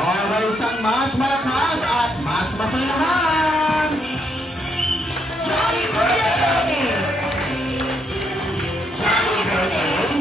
Okay, isang mas malakas at mas masayahan. Jolly birthday! Jolly birthday!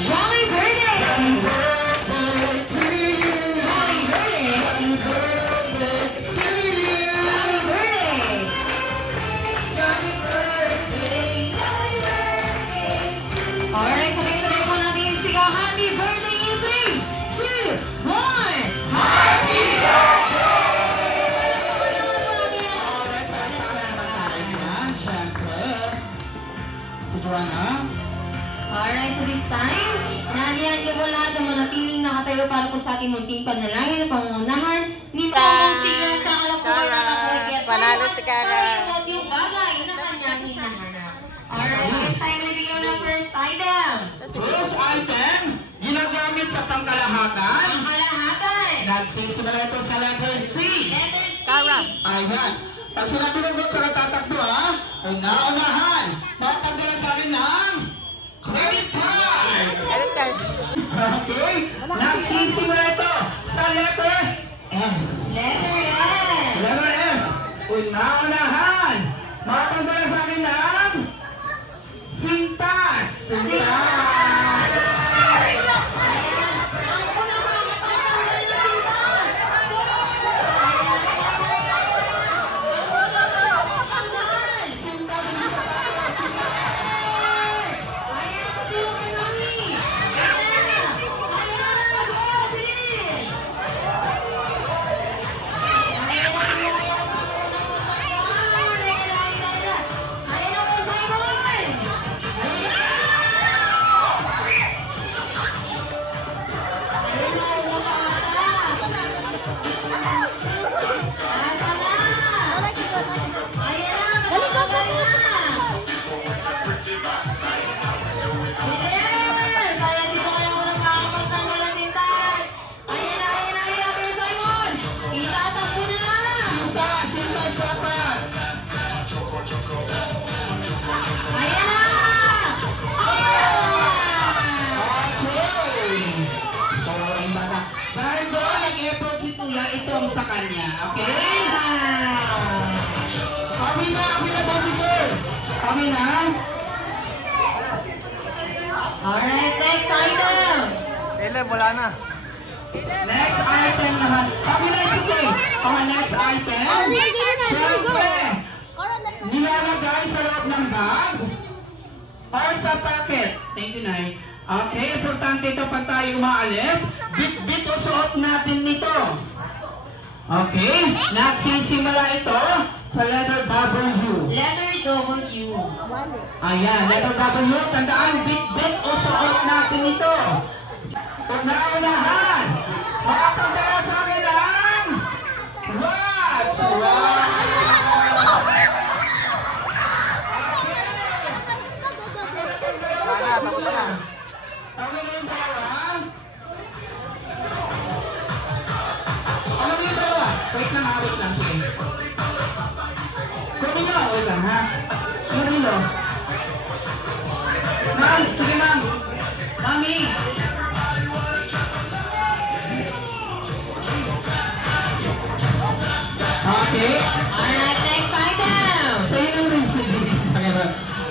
Jolly birthday! Happy birthday to you! Jolly birthday! Happy birthday to you! Jolly birthday! Jolly birthday! Alright, sabay-sabay po natin yung sigaw. Happy birthday in 3, 2, 1! Happy birthday! Joanna? Alright, so this time, naniyan niyo po lahat ng manatiling nakatayo para po sa ating munting panalangin na pangunahan. Ni Pangong Tignan sa kalapuan na kapuligyan. Panalo si Kara. Tayo po yung bagay na kanyang hinahanap. Alright, this time, nabigyan mo ng first item. First item, ginagamit sa pangkalahatan. Ang kalahatan. Nagsisimula ito sa letter C. Letter C. Kara. Ayan. Pag sinabi ng doktor at tatakbo ha, ay naunahan. Mapagdala sa akin ng credit card. Credit card. Okay. Nagsisimula ito sa letter S. Letter S. Letter S. Una-unahan. Mapagdala sa akin ng sintas. Sintas. Sa kanya, okay? Kami na, Bobby Girl. Kami na. Alright, next item. Ele, wala na. Next item naman. Kami na, sige. Okay, next item. Siyempre, nilalagay sa loob ng bag or sa pocket. Thank you, Nay. Okay, importante ito pag tayo umaalis. Bit-bit o suot natin nito. Okay, nagsisimula ito sa letter W. Letter W. Ayan, letter W. Tandaan, bit-bit o suot natin ito. Una-unahan. Makapagdala sa akin lang. Watch! Wala na, tapos na. Kami na yung dalawa. Ano yung dalawa? Wait lang ha, wait lang. Sige. Kami nyo, wait lang ha. Yung rilo. Ma'am, sige ma'am. Mami. Okay. Alright, next item. Sa'yo lang rin.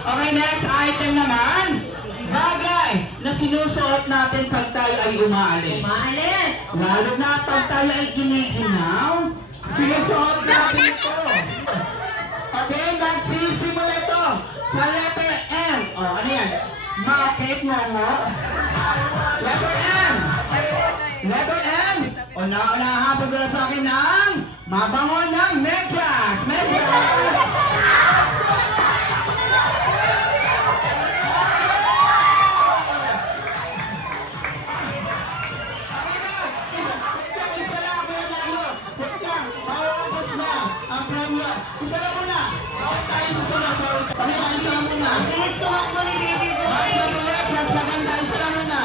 Okay, next item naman. Bagay na sinusuot natin pag tayo ay umaalis. Maalis. Lalo na pag tayo ay giniginaw, sinusuot natin ito. Okay, nagsisimula ito sa letter M. O, ano yan? Bakit mo mo? Letter M. Letter M. O, naunahapag na sa akin ng mabango ng medyas. Medyas! Isa lang muna. Bawat tayo susunod. Kami na, isa lang muna. Bilis tumakbo ni Baby Boy. Mas mabilis, mas maganda. Isa lang muna.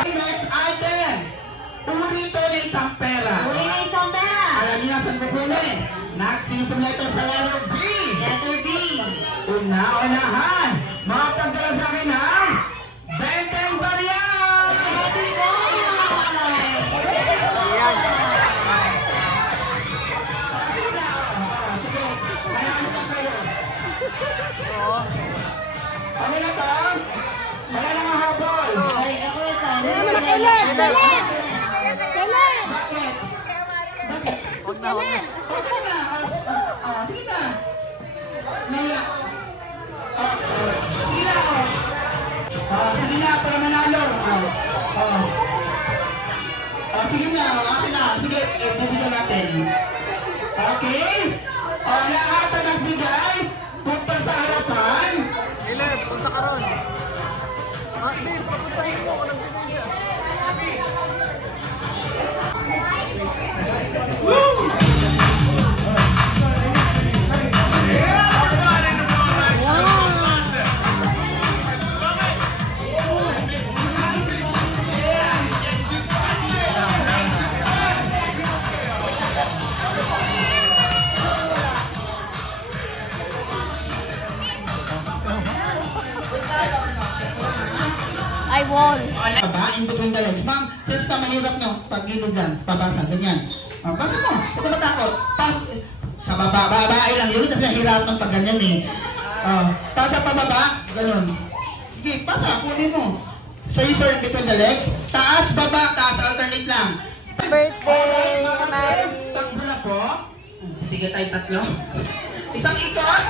Okay, next item. letter sa letter B. Letter B. Unahan. Mga pagdala sa akin ng 20 baryan! Happy boy! Yan. Oo. Ano na to? Wala nang habol. Ay, ako ito. Bakit? Huwag na, huwag na. Okay na. Sige na. Naya. Sige na. Sige na, para manalo. Sige na. Akin na. Sige, bubigyan natin. Okay? Lahat na nagbigay. Punta sa harapan. Caleb, punta ka ron. Babe, papuntahin mo. Walang bigay siya. I won. Baba, in between the legs. Ma'am, since na mahirap nyo, pag-gilid lang, pabasa, ganyan. Basa mo, huwag ka matakot. Sa baba, babae lang yun, kasi nahirapan pag ganyan eh. Pasa pababa, ganun. Sige, pasa, kunin mo. So you sir, in between the legs. Taas, baba, taas, alternate lang. Birthday, Mari. Takbo na po. Sige tayo tatlo. Isang ikot,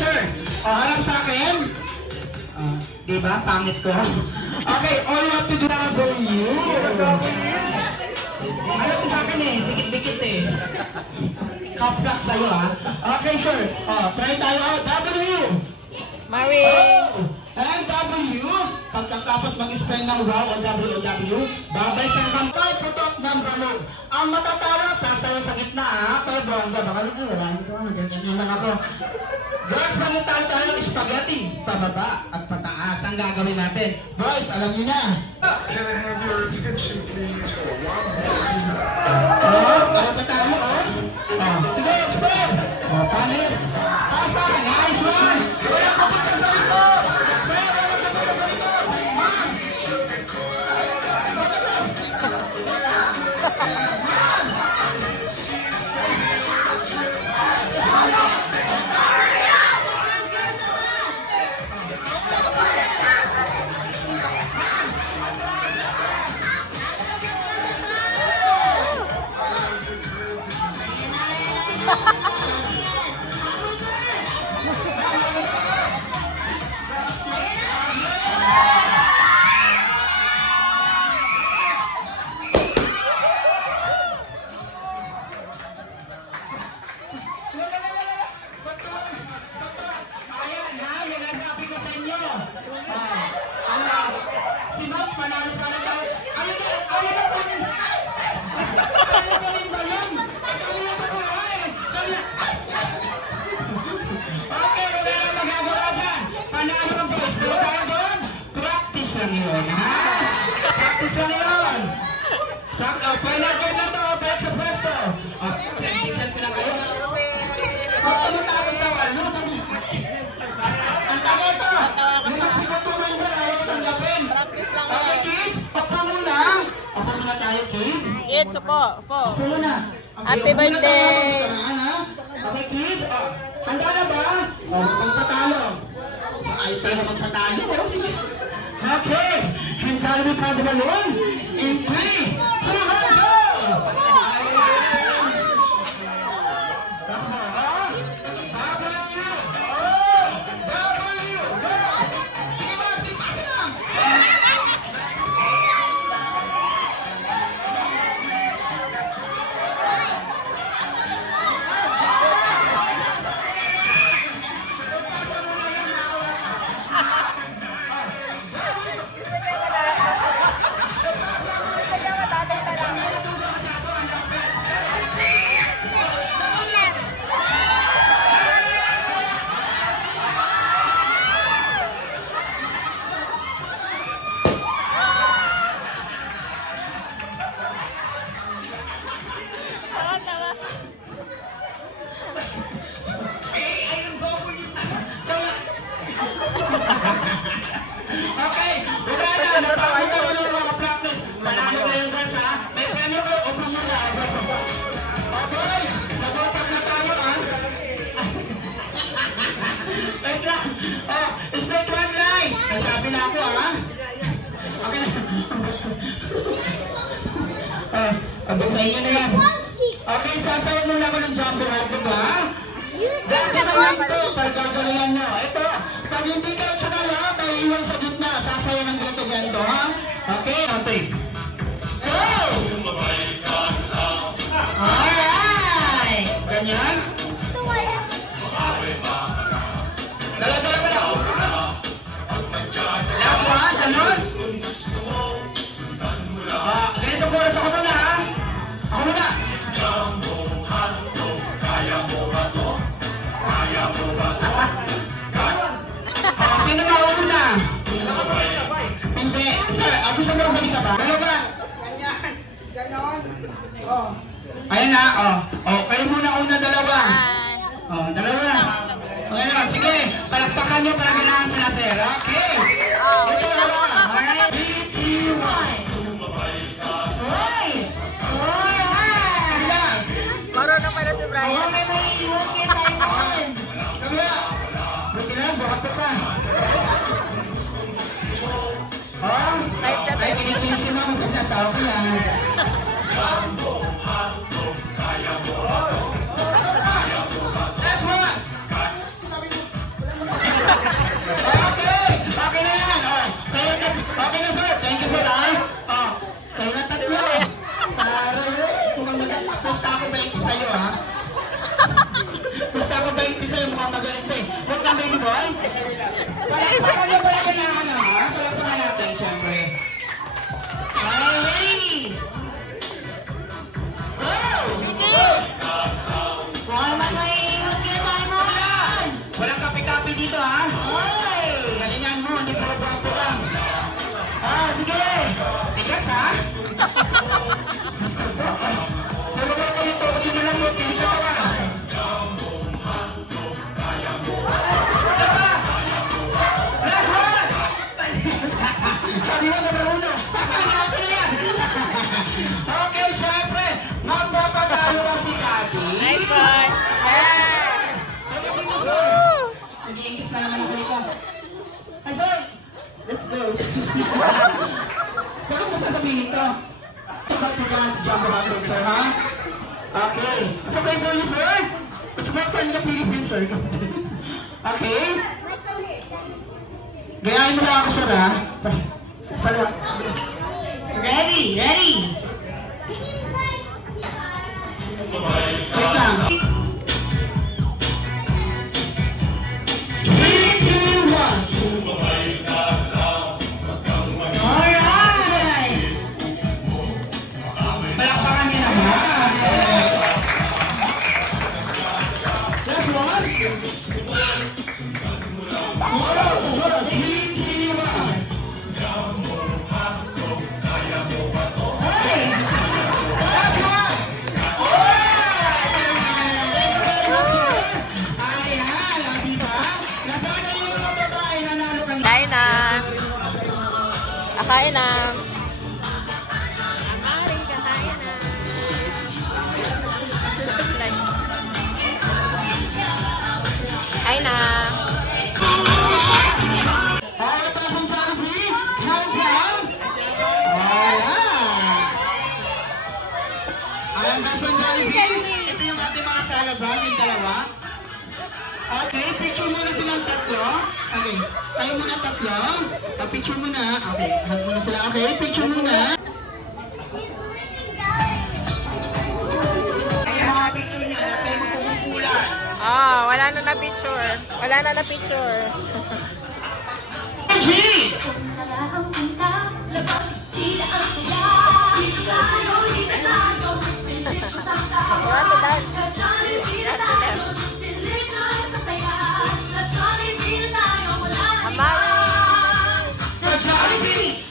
sir. Harap sa akin. Diba? Pangit ko. Okay, all you have to do W. Ayaw ko sa akin eh. Dikit-dikit eh. Kaprak sa'yo ah. Okay, sir. Try tayo. W. Mari. And W. Pagkatapos mag-spell ng wow o W, babay siyang kampay, putok ng balon. Ang matatalo, sasayo sa gitna ah. Pero bongga, baka dito, wala nito. Ganyan lang ako. Boys, mamutang tayo spaghetti. Pababa at pataas ang gagawin natin. Boys, alam niyo na. Can I have your attention, please, for one Ano pa tayo, sige, spell. Panis. Pasa, nice one. Kaya kapag sa likod. Kaya kapag sa likod. Kids, opo. Happy birthday! Okay, kids. Handa na ba? Magpatalo. Ayos tayo magpatalo. Okay. Hands out of the balloon. In 3, 2, 1, go! Sabi sa inyo na yan. Okay, sasayaw muna ako ng jumper rope, diba? Dati na lang to, pagkagalingan nyo. Ito, pag hindi ka sumala, may iwan sa gitna. Sasayaw ng ganito ganito, ha? Okay, okay. Go! Alright! Ganyan. Dala. Last one, ganun. Ganito ko ako muna, ha? Ako muna. Sino ba ako muna? Hindi. Sir, ako sa mga isa ba? Dalawa lang. Ganyan. Oh. Ayan na, oh. Oh, kayo muna una dalawa. Oh, dalawa lang. Okay na, sige. Palakpakan nyo para ganahan sila, sir. Okay. Ito, dalawa. Alright. 3, 2, 1. Hoy! Alright! Marunong pala si Brian. Oh, may maiiwan kayo tayo. Kabila. Buti na, buhat pa. Oh, ay kinikisin mo. Sabi na, sawa ko yan. Last one. Okay na yan. Oh, okay na, sir. Thank you, sir. Oh, kayo na tatlo. Gusto ako 20 sa'yo, ha? Gusto ako 20 sa'yo, mukhang magaling sa'yo. Huwag lang, baby boy. Palakpakan niyo pala kailangan, ha? Palakpakan natin, siyempre. Ready? Go! Hoy, may maiiwan kayo tayo naman. Walang kape-kape dito, ha? Hoy! Galingan mo, hindi puro guwapo lang. Sige. Tigas, ha? Talaga ko ito, hindi na lang mo, hindi ka pa. Last one! Sabi mo na marunong. Okay, syempre, magpapatalo ka si Cathy. Nice one. Yeah. Nag-iingis na naman ako dito. Ay, sir! Let's go! Kaya mo sasabihin ito? Ba't mo ka si Jumbo Hotdog, sir, ha? Okay. Asa kayo po yun, sir? It's my friend na Philippines, sir. Okay? Gayahin mo lang ako, sir, ha? Ready? Ready? Wait lang. 3, 2, 1. Alright! Palakpakan niya naman. Last one. Tomorrow. 3, 2, 1. Hoy! Last one. Ayan, di ba? Nasaan na yung mga babae nanalo kanina? Kain na. Kain na. Amari, kain na. Kain na. Ito yung ating mga celebrant, yung dalawa. Okay, picture muna silang tatlo. Okay, tayo muna tatlo. Picture muna. Okay, hug muna sila. Okay, picture muna. Kaya mga picture nila, tayo magpupumpulan. Wala na na picture. Wala na na picture. G! You want to dance? You want to dance? Amari! Sa Jollibee!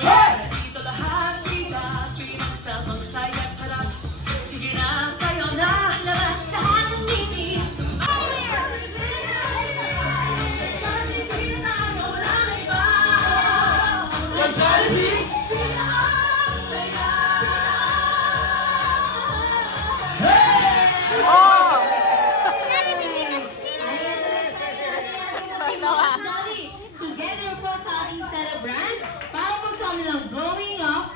Hey!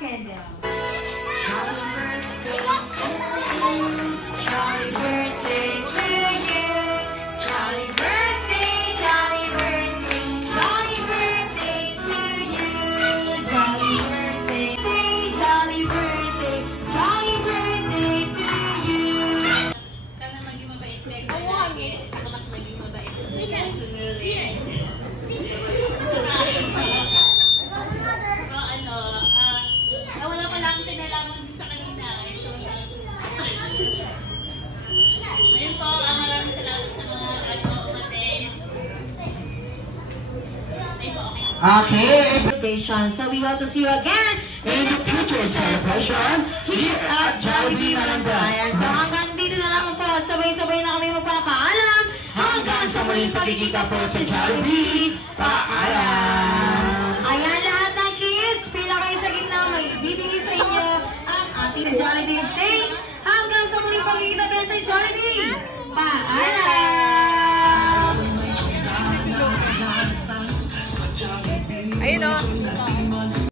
candle. Jolly birthday to you. Jolly birthday, jolly birthday, jolly birthday to you. Jolly birthday, jolly birthday, jolly birthday to you. Sana maging mabait lagi. Bukas maging mabait. So ano, wala pala akong tinalaman din sa kanina. So, ayun po, maraming salamat sa mga umaten. Ayun po, okay. Okay. Celebration. So we hope to see you again In the future celebration here at Jollibee Malandayan. So Malandayan. hanggang dito na lang po at sabay-sabay na kami magpapaalam. Hanggang sa muling pagkikita po sa Jollibee. Paalam! Ayan lahat ng kids, pila kayo sa gitna, may bibigay sa inyo ang ating Jollibee Day